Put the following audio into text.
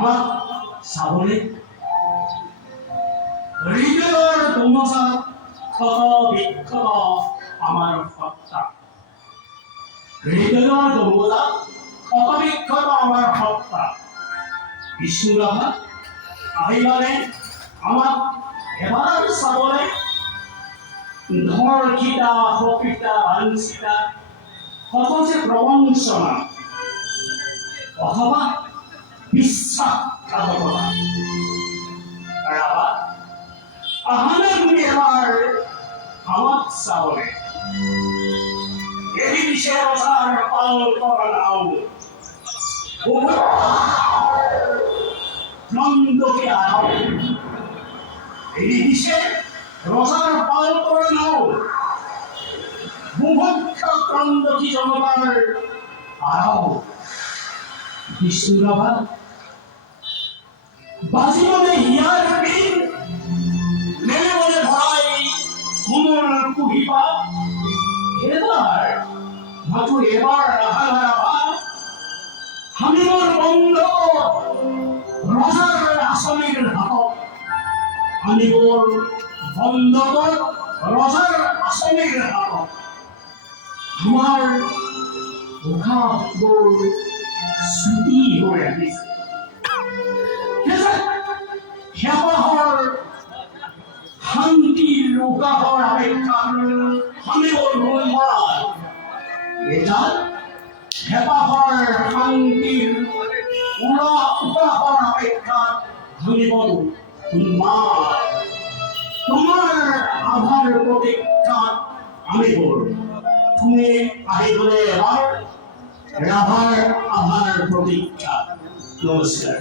আমাক চাবলৈ হৃদয়ৰ দোমোজাত ক্ষত বিক্ষত আমাৰ সত্তা, হৃদয়ৰ দোমোজাত ক্ষত বিক্ষত আমাৰ সত্তা। বিষ্ণু ৰাভা আহিবানে আমাক এবাৰ চাবলৈ? ধৰ্ষিতা শোষিতা লাঞ্ছিতা কত যে প্ৰবঞ্চনা অথবা বিশ্বাসঘাতকতা। ৰাভা আহানে তুমি এবাৰ আমাক চাবলৈ? এৰি দিছে ৰজাৰ পাল কৰা নাও, নন্দকে আৰাও। এৰি দিছে ৰজাৰ পাল কৰা নাও, বুভুক্ষ ক্ৰন্দকী জনতাৰ আৰাও। বিষ্ণু ৰাভা বাজিবনে হিয়াৰ বিন, মেলিবনে ভৰাই কোমল কুঁহিপাত। এবাৰ মাথো এবাৰ ৰাভা ৰাভা হামিমৰ বন্ধ ৰজাৰ আঁচনিৰ হাতত, হামিমৰ বন্ধ ৰজাৰ আঁচনিৰ হাতত। আমাৰ উশাহবোৰ ছুটি হৈ আহিছে, হেঁপাহৰ শান্তিৰ উশাহৰ অপেক্ষাত হামিবোৰ মৰা। এডাল হেঁপাহৰ শান্তিৰ উশাহৰ অপেক্ষাত হামিবোৰ উন্মাদ। তোমাৰ আভাৰ প্ৰতীক্ষাত আমিবোৰ, তুমি আহিবলৈ এবাৰ ৰাভাৰ আভাৰ প্ৰতীক্ষা। নমস্কাৰ।